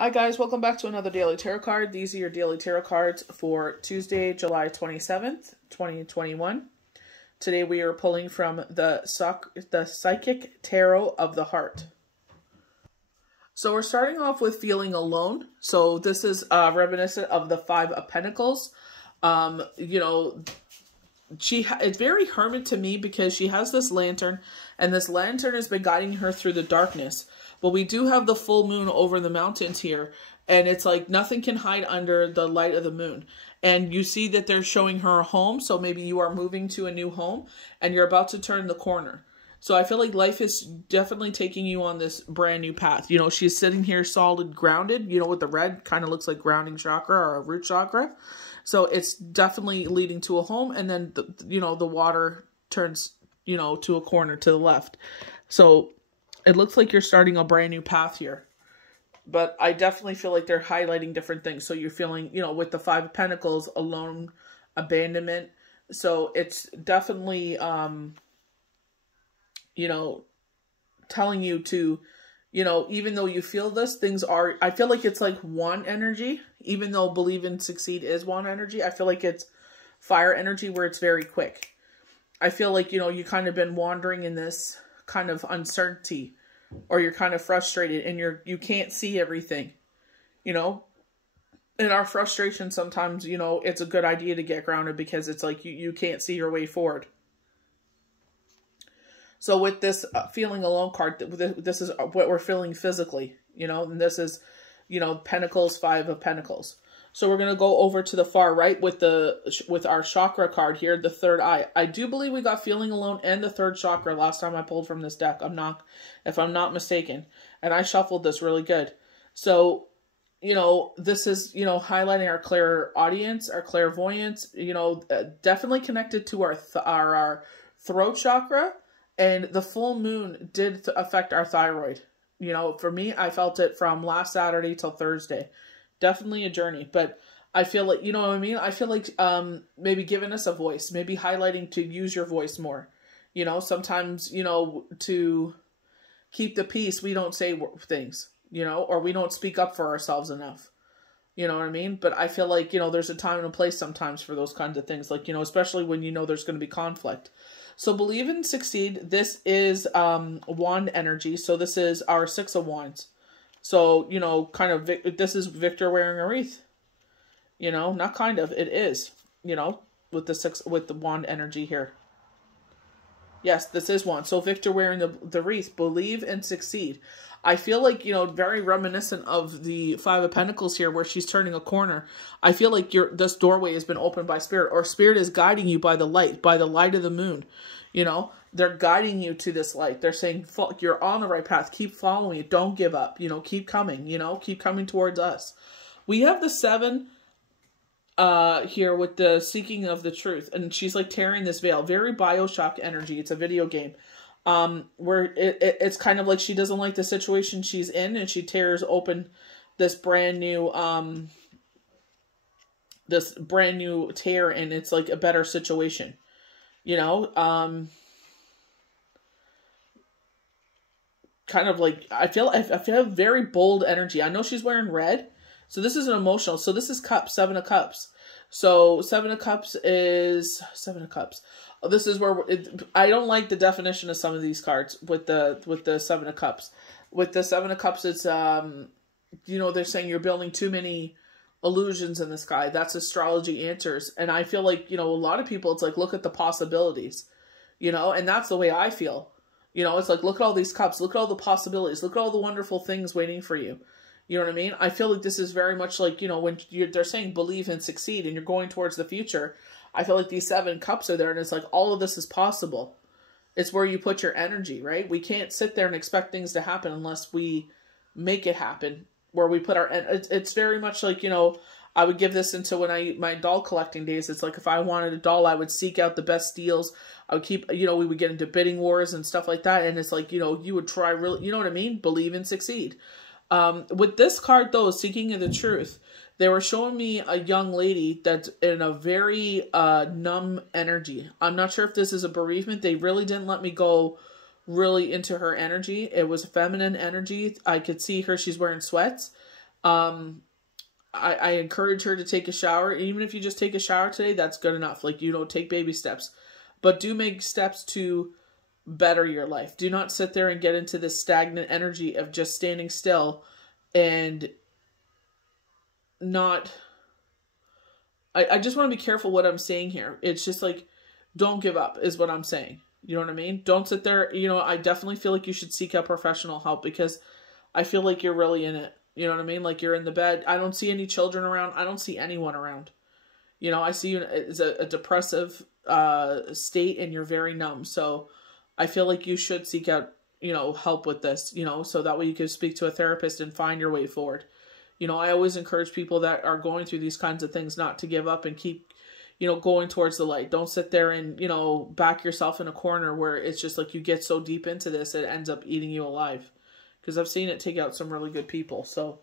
Hi guys, welcome back to another daily tarot card. These are your daily tarot cards for Tuesday, July 27th, 2021. Today we are pulling from the Psychic Tarot of the Heart. So we're starting off with feeling alone. So this is reminiscent of the Five of Pentacles. It's very hermit to me because she has this lantern, and this lantern has been guiding her through the darkness. But we do have the full moon over the mountains here, and it's like nothing can hide under the light of the moon. And you see that they're showing her a home, so maybe you are moving to a new home, and you're about to turn the corner. So I feel like life is definitely taking you on this brand new path. You know, she's sitting here solid, grounded, you know, with the red, kind of looks like grounding chakra or a root chakra. So it's definitely leading to a home, and then, the water turns, to a corner to the left. So it looks like you're starting a brand new path here. But I definitely feel like they're highlighting different things. So you're feeling, with the Five of Pentacles, alone, abandonment. So it's definitely, telling you to, even though you feel this, things are, I feel like it's like one energy, even though believe and succeed is one energy. I feel like it's fire energy where it's very quick. I feel like, you kind of been wandering in this kind of uncertainty, or you're kind of frustrated and you can't see everything, in our frustration sometimes, it's a good idea to get grounded because it's like you can't see your way forward. So with this feeling alone card, this is what we're feeling physically, and this is, Pentacles, Five of Pentacles. So we're going to go over to the far right with our chakra card here, the third eye. I do believe we got feeling alone and the third chakra last time I pulled from this deck. If I'm not mistaken. And I shuffled this really good. So, this is, highlighting our clairaudience, our clairvoyance, definitely connected to our throat chakra. And the full moon did affect our thyroid. For me, I felt it from last Saturday till Thursday. Definitely a journey, but I feel like, you know what I mean? I feel like maybe giving us a voice, maybe highlighting to use your voice more. Sometimes, to keep the peace, we don't say things, or we don't speak up for ourselves enough. You know what I mean? But I feel like, there's a time and a place sometimes for those kinds of things. Like, especially when there's going to be conflict. So believe and succeed. This is wand energy. So this is our Six of Wands. So, this is Victor wearing a wreath. Not kind of, it is, with the wand energy here. Yes, this is one. So Victor wearing the wreath, believe and succeed. I feel like, very reminiscent of the Five of Pentacles here where she's turning a corner. I feel like this doorway has been opened by Spirit, or Spirit is guiding you by the light of the moon. They're guiding you to this light. They're saying, you're on the right path. Keep following it. Don't give up. Keep coming. Keep coming towards us. We have the Seven here with the seeking of the truth. And she's like tearing this veil. Very Bioshock energy. It's a video game. Where it's kind of like she doesn't like the situation she's in, and she tears open this brand new tear, and it's like a better situation. Kind of like, I feel very bold energy. I know she's wearing red. So this is an emotional. So this is Cups, Seven of Cups. So Seven of Cups is Seven of Cups. This is where I don't like the definition of some of these cards with the Seven of Cups. With the Seven of Cups, it's, they're saying you're building too many illusions in the sky. That's astrology answers. And I feel like, a lot of people, it's like, look at the possibilities, and that's the way I feel. It's like, look at all these cups. Look at all the possibilities. Look at all the wonderful things waiting for you. You know what I mean? I feel like this is very much like, when they're saying believe and succeed and you're going towards the future. I feel like these Seven Cups are there, and it's like all of this is possible. It's where you put your energy, right? We can't sit there and expect things to happen unless we make it happen. Where we put our, it's very much like, I would give this into my doll collecting days. It's like if I wanted a doll, I would seek out the best deals. I would keep, we would get into bidding wars and stuff like that. And it's like, you would try really, you know what I mean? Believe and succeed. With this card though, seeking of the truth, they were showing me a young lady that's in a very numb energy. I'm not sure if this is a bereavement. They really didn't let me go really into her energy. It was feminine energy. I could see her. She's wearing sweats. I encourage her to take a shower. Even if you just take a shower today, that's good enough. Like, you don't take baby steps, but do make steps to better your life. Do not sit there and get into this stagnant energy of just standing still and not... I just want to be careful what I'm saying here. It's just like, don't give up is what I'm saying. You know what I mean? Don't sit there. You know, I definitely feel like you should seek out professional help, because I feel like you're really in it. You know what I mean? Like, you're in the bed. I don't see any children around. I don't see anyone around. You know, I see you as a depressive state, and you're very numb. So I feel like you should seek out, you know, help with this, you know, so that way you can speak to a therapist and find your way forward. You know, I always encourage people that are going through these kinds of things not to give up and keep, you know, going towards the light. Don't sit there and, you know, back yourself in a corner where it's just like you get so deep into this, it ends up eating you alive. Because I've seen it take out some really good people. So,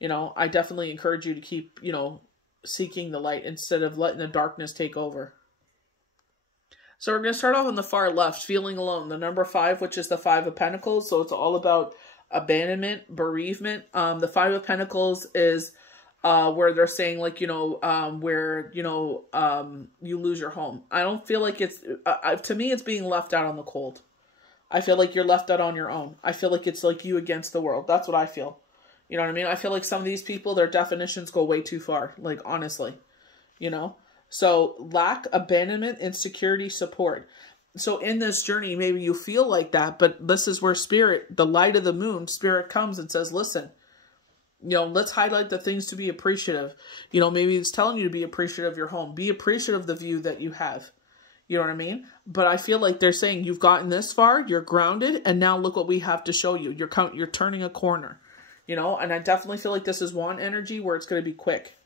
you know, I definitely encourage you to keep, you know, seeking the light instead of letting the darkness take over. So we're going to start off on the far left, feeling alone. The number 5, which is the 5 of Pentacles. So it's all about abandonment, bereavement. The 5 of Pentacles is where they're saying, like, you know, where, you know, you lose your home. I don't feel like it's, to me, it's being left out on the cold. I feel like you're left out on your own. I feel like it's like you against the world. That's what I feel. You know what I mean? I feel like some of these people, their definitions go way too far. Like, honestly, you know? So lack, abandonment, insecurity, support. So in this journey, maybe you feel like that, but this is where spirit, the light of the moon, spirit comes and says, listen, you know, let's highlight the things to be appreciative. You know, maybe it's telling you to be appreciative of your home. Be appreciative of the view that you have. You know what I mean? But I feel like they're saying you've gotten this far, you're grounded, and now look what we have to show you. You're turning a corner, you know? And I definitely feel like this is one energy where it's going to be quick.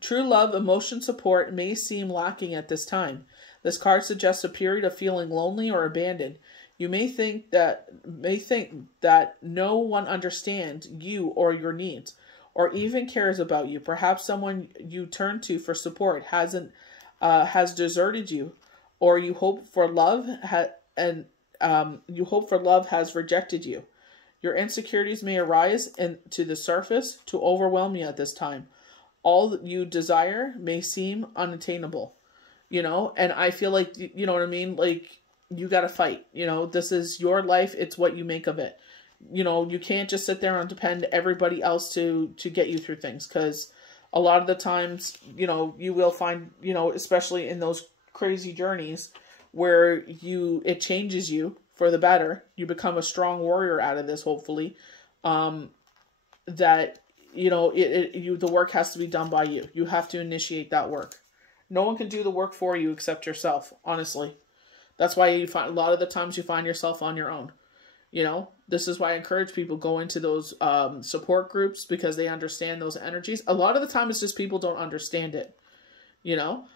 True love, emotion support may seem lacking at this time. This card suggests a period of feeling lonely or abandoned. You may think that no one understands you or your needs, or even cares about you. Perhaps someone you turn to for support has deserted you, or you hope for love has rejected you. Your insecurities may arise to the surface to overwhelm you at this time. All that you desire may seem unattainable, you know, and I feel like, you know what I mean? Like, you got to fight, you know, this is your life. It's what you make of it. You know, you can't just sit there and depend everybody else to get you through things. 'Cause a lot of the times, you know, you will find, you know, especially in those crazy journeys where it changes you for the better. You become a strong warrior out of this, hopefully, that, you know, the work has to be done by you. You have to initiate that work. No one can do the work for you except yourself, honestly. That's why you find a lot of the times you find yourself on your own. You know, this is why I encourage people go into those support groups, because they understand those energies. A lot of the time it's just people don't understand it, you know?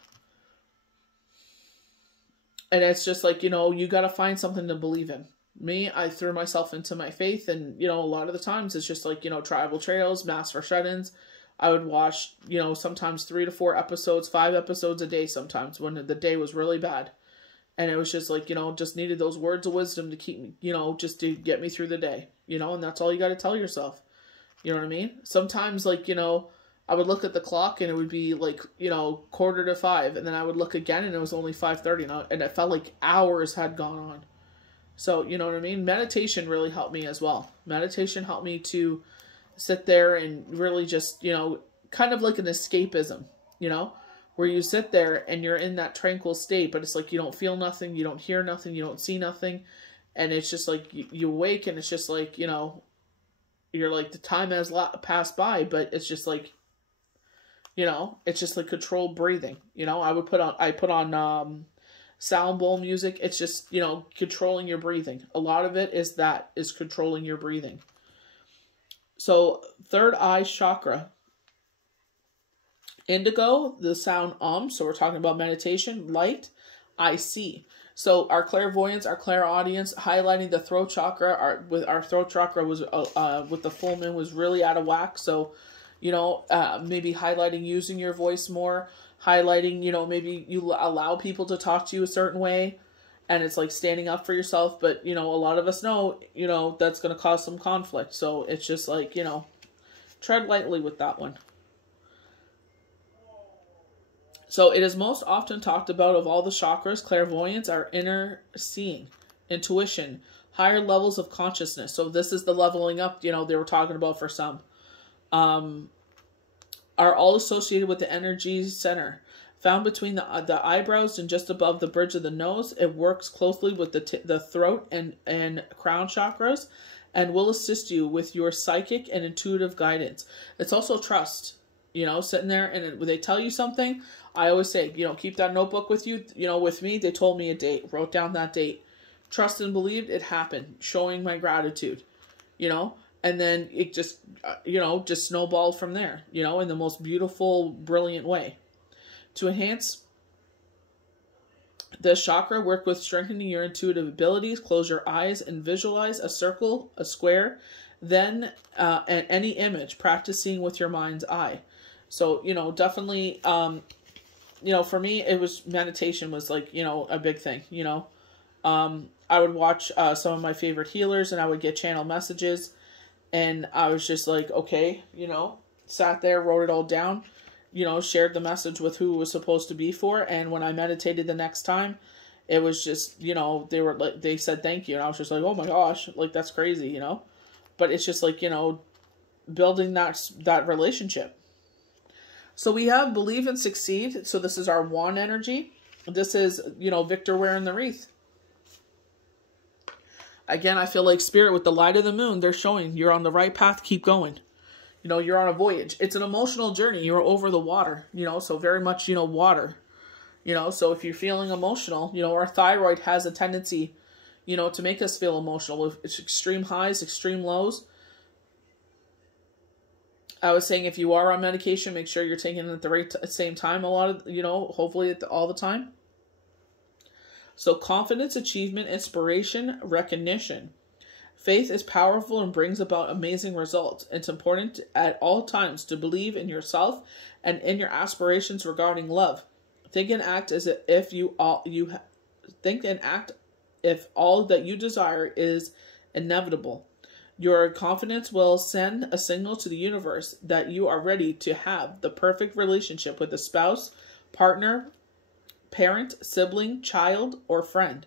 And it's just like, you know, you got to find something to believe in. Me, I threw myself into my faith, and, you know, a lot of the times it's just like, you know, tribal trails, mass for shut-ins. I would watch, you know, sometimes 3 to 4 episodes, 5 episodes a day sometimes when the day was really bad. And it was just like, you know, just needed those words of wisdom to keep me, you know, just to get me through the day, you know, and that's all you got to tell yourself. You know what I mean? Sometimes, like, you know, I would look at the clock and it would be like, you know, 4:45, and then I would look again and it was only 5:30, and it felt like hours had gone on. So, you know what I mean? Meditation really helped me as well. Meditation helped me to sit there and really just, you know, kind of like an escapism, you know, where you sit there and you're in that tranquil state, but it's like you don't feel nothing, you don't hear nothing, you don't see nothing. And it's just like you awake and it's just like, you know, you're like, the time has passed by, but it's just like, you know, it's just like controlled breathing. You know, I put on sound bowl music. It's just, you know, controlling your breathing. A lot of it is controlling your breathing. So, third eye chakra. Indigo, the sound so we're talking about meditation. Light, I see. So our clairvoyance, our clairaudience, highlighting the throat chakra. Our throat chakra was with the full moon was really out of whack. So, you know, maybe highlighting using your voice more, highlighting, you know, maybe you allow people to talk to you a certain way, and it's like standing up for yourself. But, you know, a lot of us know, you know, that's going to cause some conflict. So it's just like, you know, Tread lightly with that one. So it is most often talked about of all the chakras, clairvoyance, our inner seeing, intuition, higher levels of consciousness. So this is the leveling up, they were talking about for some. Are all associated with the energy center. Found between the eyebrows and just above the bridge of the nose. It works closely with the throat and crown chakras and will assist you with your psychic and intuitive guidance. It's also trust. Sitting there and when they tell you something, I always say, keep that notebook with you. With me, they told me a date, wrote down that date. Trust and believed it happened, showing my gratitude, and then it just, just snowballed from there, in the most beautiful, brilliant way. To enhance this chakra, work with strengthening your intuitive abilities. Close your eyes and visualize a circle, a square, then and any image, practicing with your mind's eye. So, definitely, for me, it was meditation was like, a big thing, I would watch some of my favorite healers and I would get channel messages and I was just like, okay, sat there, wrote it all down, shared the message with who it was supposed to be for. And when I meditated the next time, it was just, they said thank you. And I was just like, oh my gosh, like that's crazy, but it's just like, building that relationship. So we have believe and succeed. So this is our wand energy. This is, Victor wearing the wreath. Again, I feel like spirit with the light of the moon, they're showing you're on the right path. Keep going. You're on a voyage. It's an emotional journey. You're over the water, so very much, water, so if you're feeling emotional, our thyroid has a tendency, to make us feel emotional with extreme highs, extreme lows. I was saying if you are on medication, make sure you're taking it at the same time a lot of, hopefully all the time. So confidence, achievement, inspiration, recognition. Faith is powerful and brings about amazing results. It's important at all times to believe in yourself and in your aspirations regarding love. Think and act as if think and act if all that you desire is inevitable. Your confidence will send a signal to the universe that you are ready to have the perfect relationship with a spouse, partner, parent, sibling, child, or friend.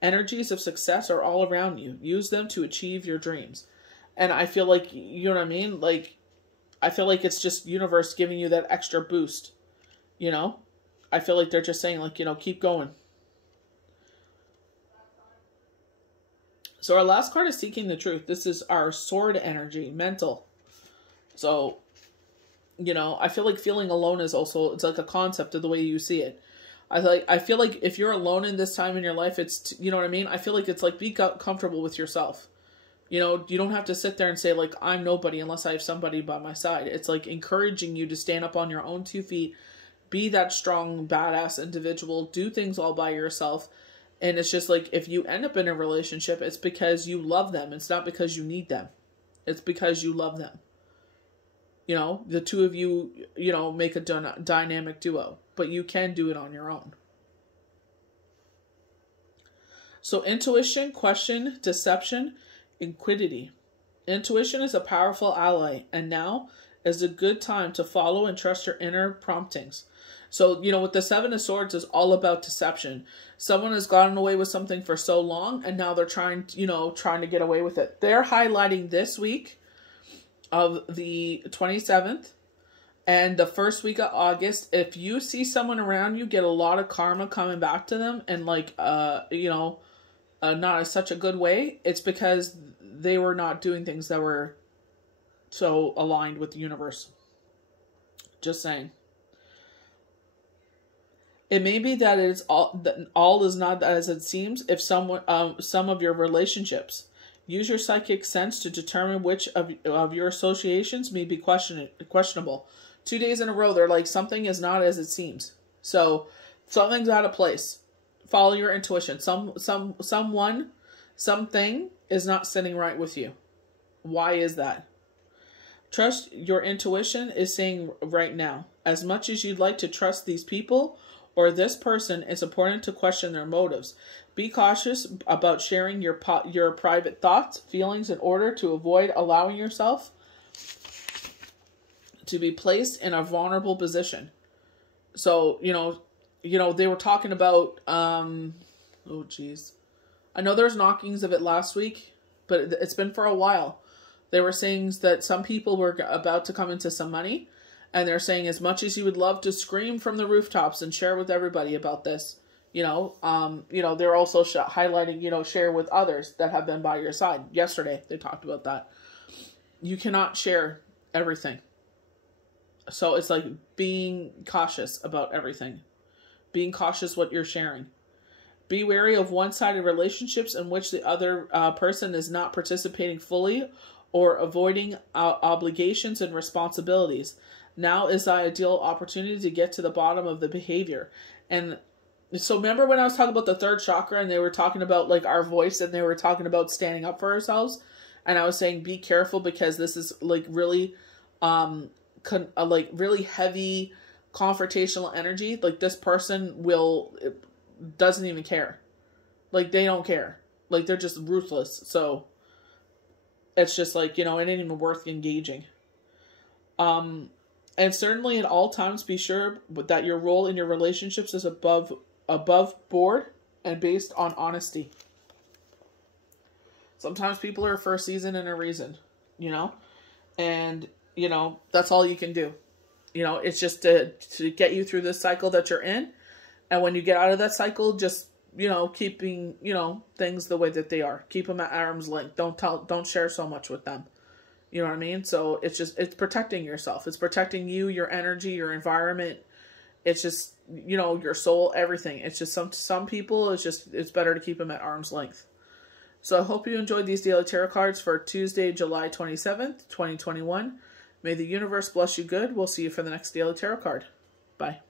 Energies of success are all around you. Use them to achieve your dreams. And I feel like, you know what I mean? Like, I feel like it's just universe giving you that extra boost. I feel like they're just saying, like, keep going. So our last card is seeking the truth. This is our sword energy, mental. So, I feel like feeling alone is also, it's like a concept of the way you see it. I feel like if you're alone in this time in your life, it's, you know what I mean? I feel like it's like, be comfortable with yourself. You don't have to sit there and say, like, I'm nobody unless I have somebody by my side. It's like encouraging you to stand up on your own 2 feet, be that strong, badass individual, do things all by yourself. And it's just like, if you end up in a relationship, it's because you love them. It's not because you need them. It's because you love them. The two of you, make a dynamic duo. But you can do it on your own. So intuition, question, deception, inquiry. Intuition is a powerful ally. And now is a good time to follow and trust your inner promptings. So, with the Seven of Swords is all about deception. Someone has gotten away with something for so long and now they're trying to get away with it. They're highlighting this week of the 27th and the first week of August. If you see someone around you get a lot of karma coming back to them and like, not in such a good way, it's because they were not doing things that were so aligned with the universe. Just saying. It may be that all is not as it seems. If some of your relationships, use your psychic sense to determine which of your associations may be questionable. 2 days in a row, they're like, something is not as it seems. So something's out of place. Follow your intuition. Something is not sitting right with you. Why is that? Trust your intuition is saying right now. As much as you'd like to trust these people or this person, it's important to question their motives. Be cautious about sharing your private thoughts, feelings in order to avoid allowing yourself to be placed in a vulnerable position. So, they were talking about, oh geez. I know there's knockings of it last week, but it's been for a while. They were saying that some people were about to come into some money, and they're saying, as much as you would love to scream from the rooftops and share with everybody about this, they're also highlighting, share with others that have been by your side. Yesterday, they talked about that. You cannot share everything. So it's like being cautious about everything. Being cautious what you're sharing. Be wary of one-sided relationships in which the other person is not participating fully or avoiding obligations and responsibilities. Now is the ideal opportunity to get to the bottom of the behavior. And so remember when I was talking about the third chakra and they were talking about like our voice and they were talking about standing up for ourselves? And I was saying be careful because this is like really really heavy confrontational energy. Like this person doesn't even care. Like they don't care. Like they're just ruthless. So it's just like, it ain't even worth engaging. And certainly at all times be sure that your role in your relationships is above board and based on honesty. Sometimes people are for a season and a reason, and that's all you can do. It's just to get you through this cycle that you're in. And when you get out of that cycle, just, keeping, things the way that they are. Keep them at arm's length. Don't share so much with them. You know what I mean? So it's protecting yourself. It's protecting you, your energy, your environment. It's just, your soul, everything. It's just some people, it's better to keep them at arm's length. So I hope you enjoyed these daily tarot cards for Tuesday, July 27th, 2021. May the universe bless you good. We'll see you for the next daily tarot card. Bye.